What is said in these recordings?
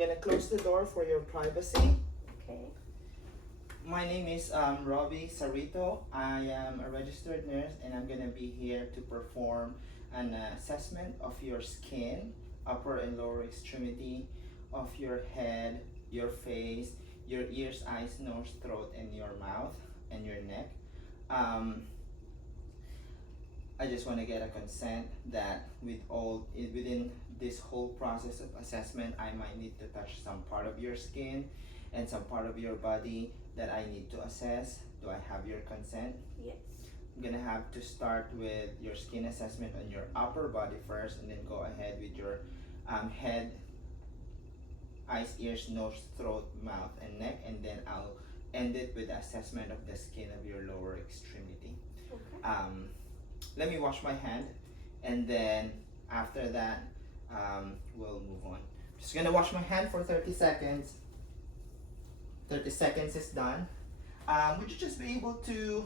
gonna close the door for your privacy. Okay. My name is Jay Sarito. I am a registered nurse and I'm gonna be here to perform an assessment of your skin, upper and lower extremity of your head, your face, your ears, eyes, nose, throat, and your mouth and your neck. I just want to get a consent that within this whole process of assessment, I might need to touch some part of your skin and some part of your body that I need to assess. Do I have your consent? Yes. I'm gonna have to start with your skin assessment on your upper body first, and then go ahead with your head, eyes, ears, nose, throat, mouth, and neck, and then I'll end it with the assessment of the skin of your lower extremity. Okay. Let me wash my hand, and then after that, we'll move on. Just gonna wash my hand for 30 seconds. 30 seconds is done. Would you just be able to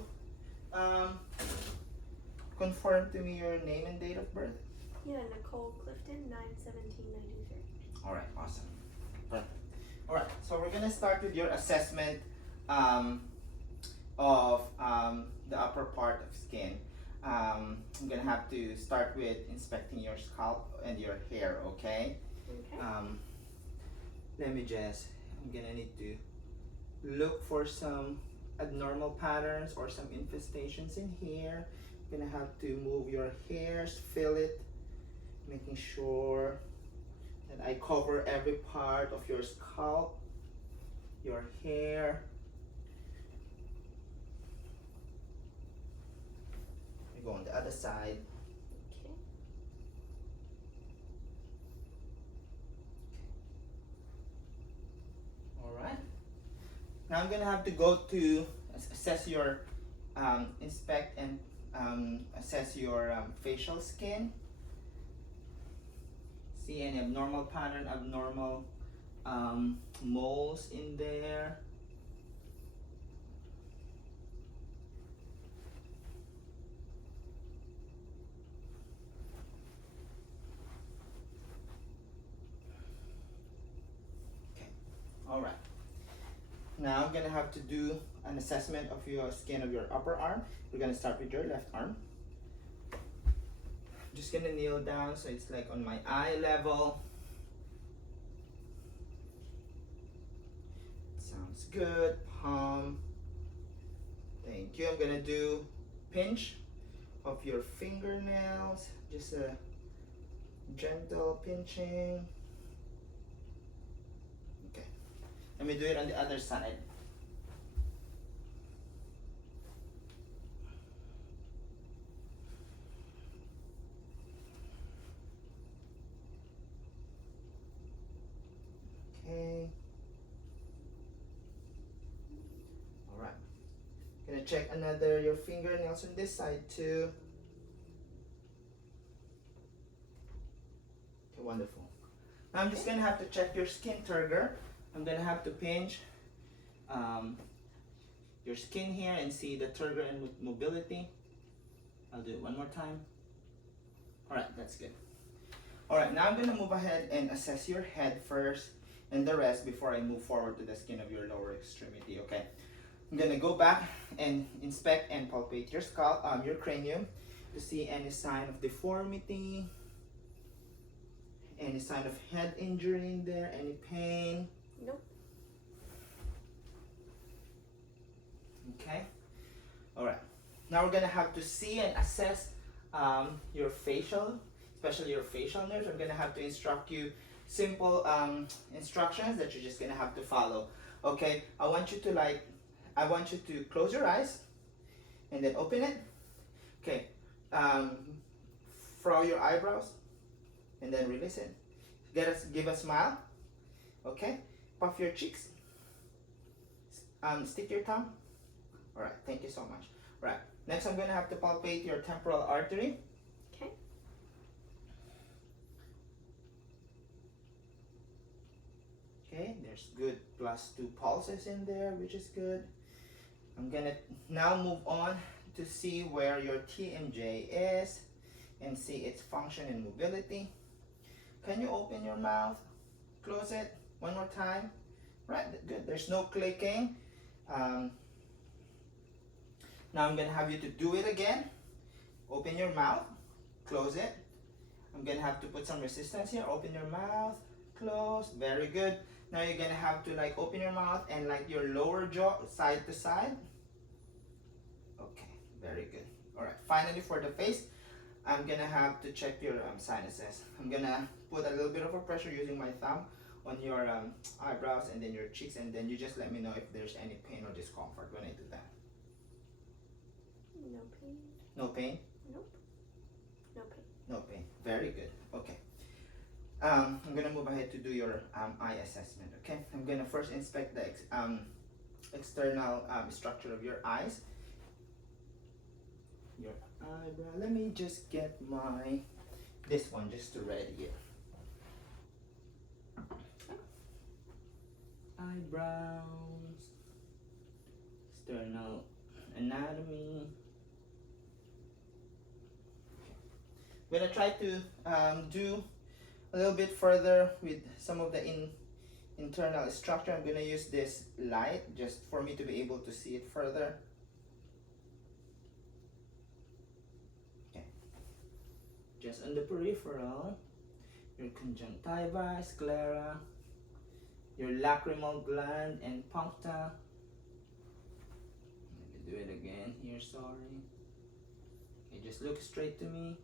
confirm to me your name and date of birth? Yeah, Nicole Clifton, 9/17/93. All right, awesome. Perfect. All right, so we're gonna start with your assessment of the upper part of skin. I'm gonna have to start with inspecting your scalp and your hair, okay? Okay. Let me just, I'm gonna need to look for some abnormal patterns or some infestations in here. I'm gonna have to move your hairs, feel it, making sure that I cover every part of your scalp, your hair. We go on the other side. Okay. All right. Now I'm gonna have to go to assess your, inspect and assess your facial skin. See any abnormal pattern, abnormal moles in there. Okay, all right. Now I'm gonna have to do an assessment of your skin of your upper arm. We're gonna start with your left arm. I'm just gonna kneel down so it's like on my eye level. Sounds good. Palm. Thank you. I'm gonna do pinch of your fingernails. Just a gentle pinching. Okay. Let me do it on the other side. Okay. All right. Gonna check your fingernails on this side too. Okay, wonderful. Now I'm just gonna have to check your skin turgor. I'm gonna have to pinch your skin here and see the turgor and mobility. I'll do it one more time. All right, that's good. All right, now I'm gonna move ahead and assess your head first and the rest before I move forward to the skin of your lower extremity, okay? I'm gonna go back and inspect and palpate your scalp, your cranium, to see any sign of deformity, any sign of head injury in there, any pain. Nope. Okay. All right. Now we're gonna have to see and assess your facial, especially your facial nerves. I'm gonna have to instruct you simple instructions that you're just gonna have to follow. Okay. I want you to close your eyes and then open it. Okay. Furrow your eyebrows and then release it. Give a smile. Okay. Puff your cheeks. Stick your tongue. All right. Thank you so much. All right. Next, I'm gonna have to palpate your temporal artery. Okay. Okay, there's good +2 pulses in there, which is good. I'm gonna now move on to see where your TMJ is and see its function and mobility. Can you open your mouth? Close it One more time. Right, good. There's no clicking. Now I'm gonna have you to do it again. Open your mouth, close it. I'm gonna have to put some resistance here. Open your mouth, close. Very good. Now you're gonna have to like open your mouth and like your lower jaw side to side. Okay, very good. All right, finally for the face, I'm gonna have to check your sinuses. I'm gonna put a little bit of a pressure using my thumb on your eyebrows and then your cheeks, and then you just let me know if there's any pain or discomfort when I do that. No pain. No pain? Nope. No pain. No pain. Very good. Okay. I'm gonna move ahead to do your eye assessment. Okay. I'm gonna first inspect the external structure of your eyes. Your eyebrow. Let me just get this one just to ready it. Eyebrows, external anatomy. I'm gonna try to do a little bit further with some of the internal structure. I'm gonna use this light just for me to be able to see it further. Okay. Just on the peripheral, your conjunctiva, sclera, your lacrimal gland and puncta. Let me do it again here, sorry. Okay, just look straight to me.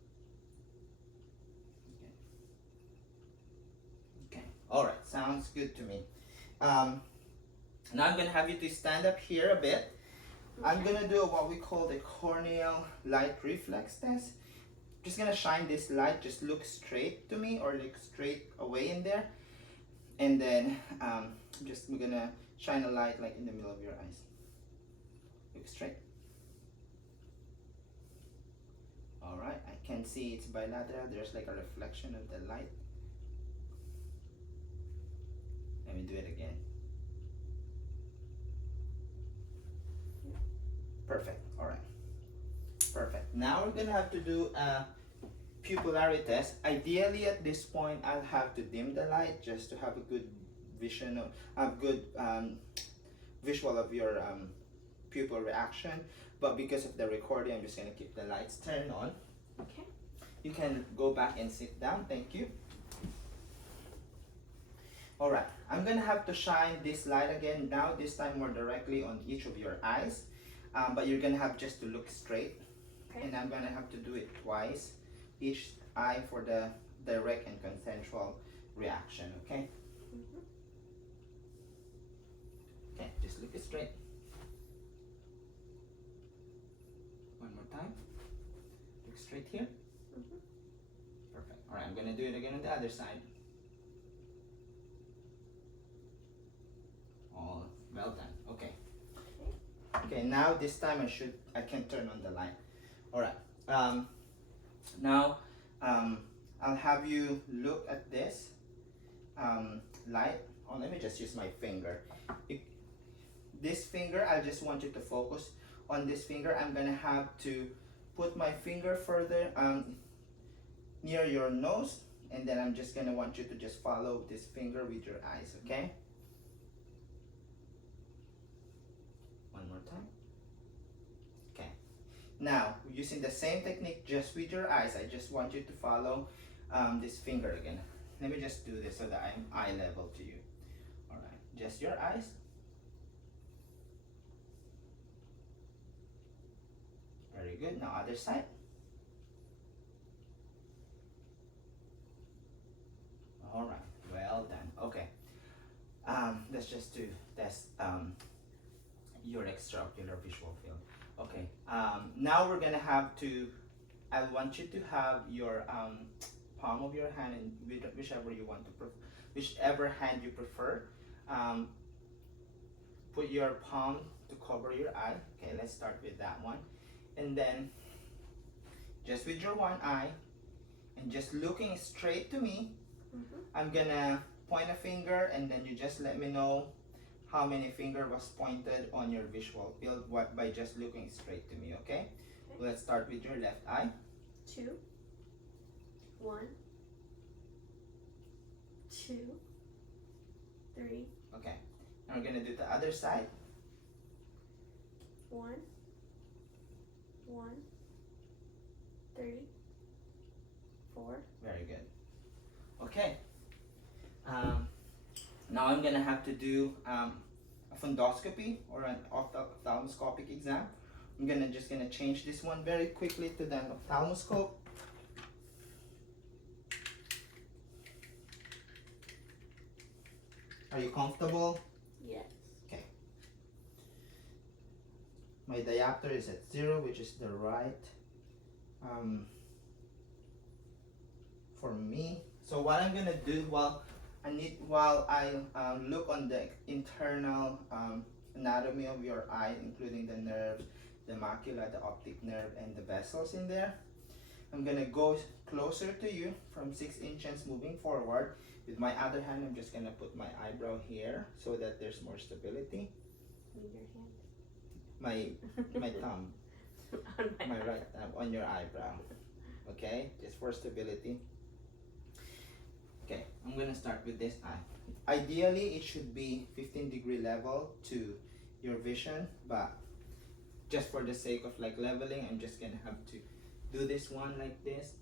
Okay, all right, sounds good to me. Now I'm gonna have you to stand up here a bit. Okay. I'm gonna do what we call the corneal light reflex test. Just gonna shine this light, just look straight to me or look straight away in there. And then we're gonna shine a light like in the middle of your eyes. Look straight. All right, I can see it's bilateral. There's like a reflection of the light. Let me do it again. Perfect, all right. Perfect. Now we're gonna have to do a pupillary test. Ideally at this point, I'll have to dim the light just to have a good vision of visual of your pupil reaction. But because of the recording, I'm just gonna keep the lights turned on. Okay. You can go back and sit down. Thank you. All right, I'm gonna have to shine this light again. Now this time more directly on each of your eyes, but you're gonna have just to look straight. Okay. And I'm gonna have to do it twice, each eye for the direct and consensual reaction, okay? Mm-hmm. Okay, just look it straight. One more time. Look straight here. Mm-hmm. Perfect. All right, I'm gonna do it again on the other side. All well done. Okay. Okay, now this time I can turn on the light. All right. Now I'll have you look at this light. Oh, let me just use my finger. This finger, I just want you to focus on this finger. I'm gonna have to put my finger further near your nose, and then I'm just gonna want you to just follow this finger with your eyes, okay? One more time. Okay. Now, using the same technique just with your eyes, I just want you to follow this finger again. Let me just do this so that I'm eye level to you. All right, just your eyes. Very good. Now other side. All right, well done. Okay. Let's just do test your extraocular visual field. Okay. Now we're gonna have to. I want you to have your palm of your hand, and whichever you want to, whichever hand you prefer. Put your palm to cover your eye. Okay, let's start with that one. And then just with your one eye and just looking straight to me, I'm gonna point a finger, and then you just let me know how many finger was pointed on your visual field by just looking straight to me, okay? Let's start with your left eye. 2, 1, 2, 3. Okay. And we're gonna do the other side. 1, 1, 3, 4. Very good. Okay. Now I'm gonna have to do a fundoscopy or an ophthalmoscopic exam. I'm just gonna change this one very quickly to the ophthalmoscope. Are you comfortable? Yes. Okay. My diopter is at 0, which is the right for me. So what I'm gonna do while I look on the internal anatomy of your eye, including the nerves, the macula, the optic nerve, and the vessels in there, I'm gonna go closer to you from 6 inches moving forward. With my other hand, I'm just gonna put my eyebrow here so that there's more stability. In your hand. My thumb, my right thumb on your eyebrow. Okay, just for stability. Okay, I'm gonna start with this eye. Ideally, it should be 15-degree level to your vision, but just for the sake of like leveling, I'm just gonna have to do this one like this.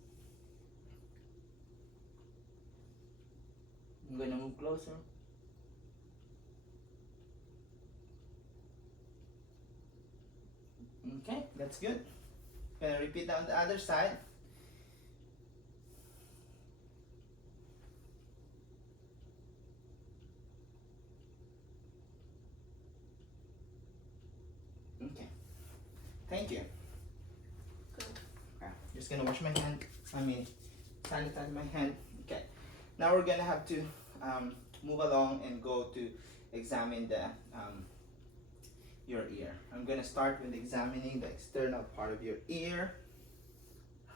I'm gonna move closer. Okay, that's good. Gonna repeat on the other side. Okay, thank you. Good. Just gonna wash my hand. Sanitize my hand. Okay, now we're gonna have to move along and go to examine the your ear. I'm gonna start with examining the external part of your ear.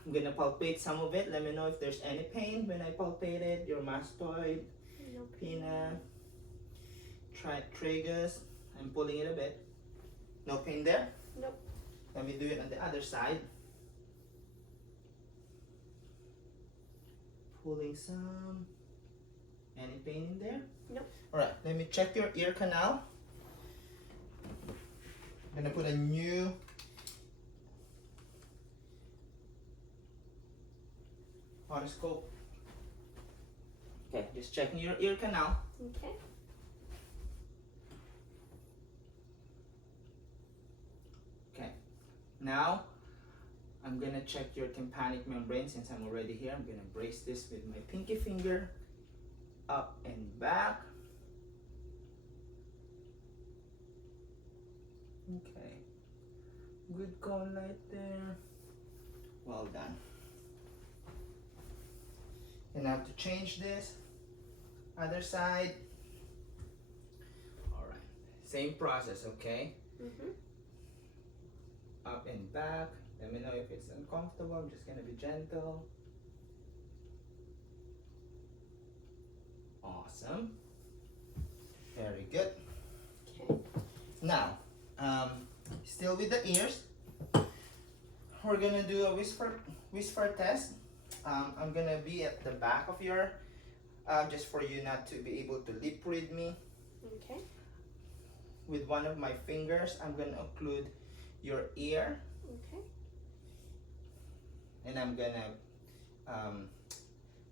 I'm gonna palpate some of it. Let me know if there's any pain when I palpate it. Your mastoid, No pinna, tragus. I'm pulling it a bit. No pain there? Nope. Let me do it on the other side. Pulling some. Any pain in there? Nope. Alright, let me check your ear canal. I'm gonna put a new otoscope. Okay, just checking your ear canal. Okay. Okay, now I'm gonna check your tympanic membrane. Since I'm already here, I'm gonna brace this with my pinky finger. Up and back. Okay, good call right there. Well done. And now to change this, other side. All right, same process, okay? Up and back. Let me know if it's uncomfortable. I'm just gonna be gentle. Awesome. Very good. Okay. Now, still with the ears, we're gonna do a whisper test. I'm gonna be at the back of your, just for you not to be able to lip read me. Okay. With one of my fingers, I'm gonna occlude your ear, Okay. and I'm gonna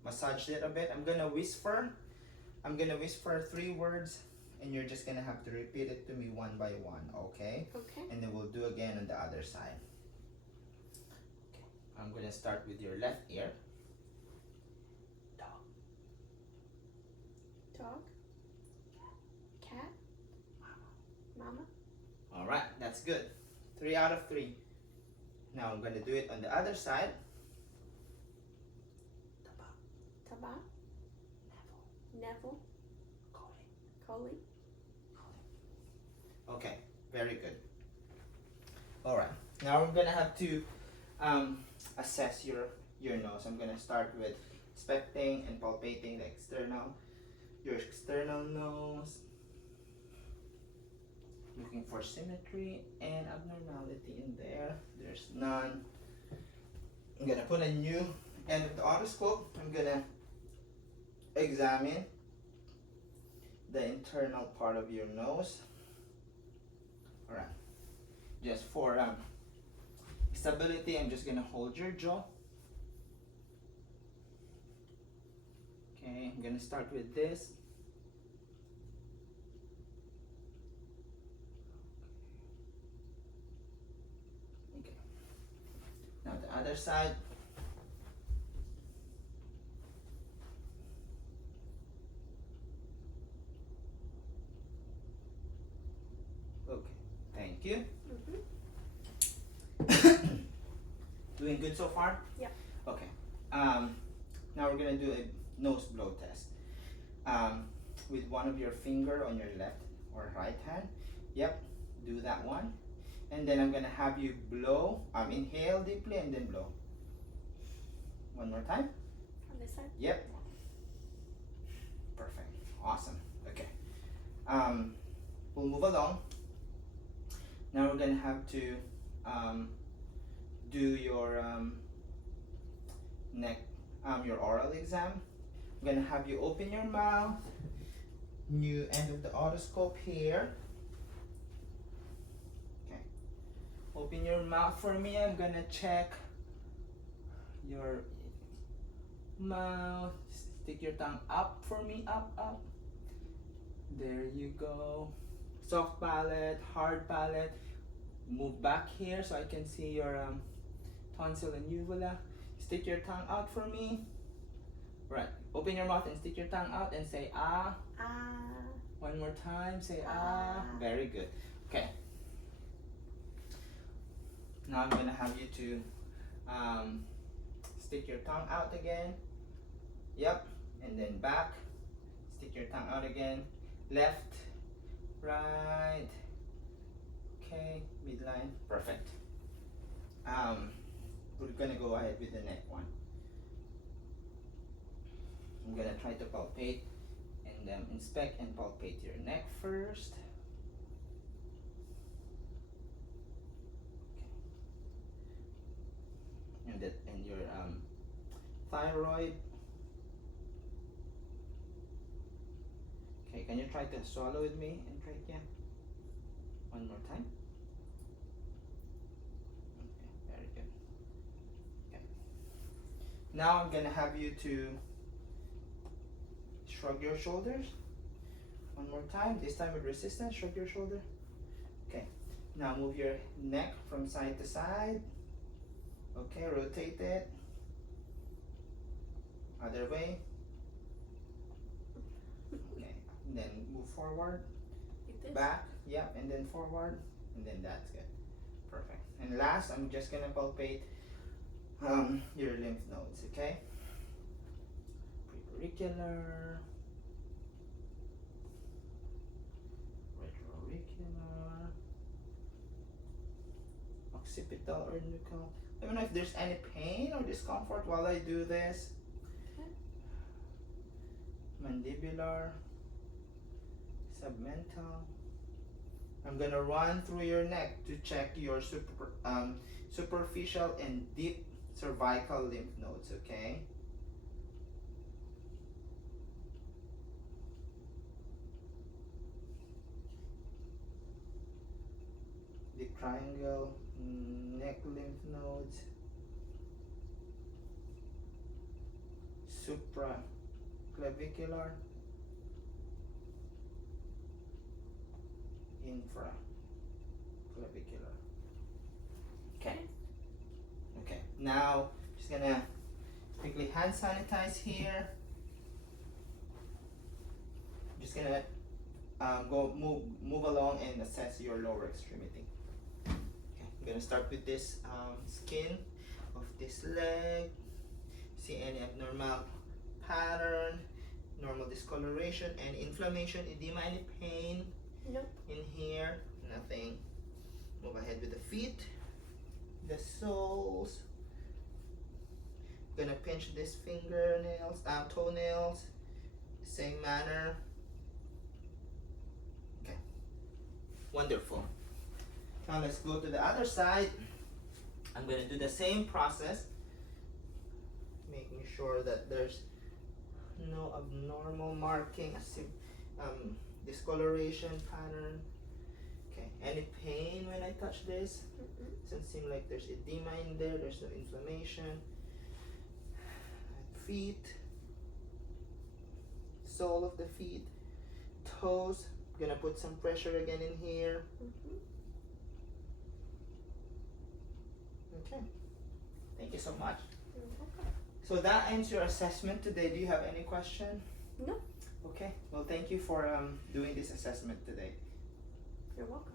massage it a bit. I'm gonna whisper 3 words, and you're just gonna have to repeat it to me one by one, okay? Okay. And then we'll do again on the other side. Okay, I'm gonna start with your left ear. Dog. Dog. Cat. Mama. All right, that's good. 3 out of 3. Now I'm gonna do it on the other side. Taba. Taba. Neville. Coley. Okay, very good. All right, now we're gonna have to assess your nose. I'm gonna start with inspecting and palpating your external nose, looking for symmetry and abnormality in there. There's none. I'm gonna put a new end of the otoscope. I'm gonna examine the internal part of your nose. All right. Just for stability, I'm just gonna hold your jaw. Okay, I'm gonna start with this. Okay. Now the other side. Okay, thank you. Doing good so far? Yeah. Okay. Now we're gonna do a nose blow test. With one of your finger on your left or right hand. Yep, do that one. And then I'm gonna have you blow. Inhale deeply and then blow. One more time. On this side? Yep. Perfect. Awesome. Okay. We'll move along. Now we're gonna have to do your neck, your oral exam. I'm gonna have you open your mouth. New end of the otoscope here. Okay. Open your mouth for me. I'm gonna check your mouth. Stick your tongue up for me. Up, up. There you go. Soft palate, hard palate. Move back here so I can see your tonsil and uvula. Stick your tongue out for me. Right. Open your mouth and stick your tongue out and say ah. Ah. One more time. Say ah. Very good. Okay. Now I'm gonna have you to stick your tongue out again. Yep. And then back. Stick your tongue out again. Left. Right. Okay. Midline. Perfect. We're gonna go ahead with the neck one. I'm gonna try to palpate and inspect and palpate your neck first. Okay. And your thyroid. Okay, can you try to swallow with me and try again? One more time. Okay, very good. Okay. Now I'm gonna have you to shrug your shoulders. One more time, this time with resistance, shrug your shoulder. Okay, now move your neck from side to side. Okay, rotate it. Other way. Okay, and then move forward. Like this? Back, yep, and then forward, and then that's good. Perfect. And last, I'm just gonna palpate your lymph nodes, okay? Preauricular, retroauricular, occipital or nuchal. I don't know if there's any pain or discomfort while I do this. Okay. Mandibular, submental. I'm gonna run through your neck to check your superficial and deep cervical lymph nodes, okay? The triangle, neck lymph nodes, supraclavicular, infraclavicular. Okay. Okay. Now, just gonna quickly hand sanitize here. Just gonna move along and assess your lower extremity. Okay. I'm gonna start with this skin of this leg. See any abnormal pattern, normal discoloration, any inflammation, edema, any pain? Nope. In here, nothing. Move ahead with the feet, the soles. Gonna pinch this fingernails, toenails, same manner. Okay, wonderful. Now let's go to the other side. I'm gonna do the same process, making sure that there's no abnormal marking, discoloration pattern. Okay, any pain when I touch this? Doesn't seem like there's edema in there, there's no inflammation. Feet, sole of the feet, toes. Gonna put some pressure again in here. Okay, thank you so much. You're welcome. So that ends your assessment today. Do you have any question? No. Okay, well thank you for doing this assessment today. You're welcome.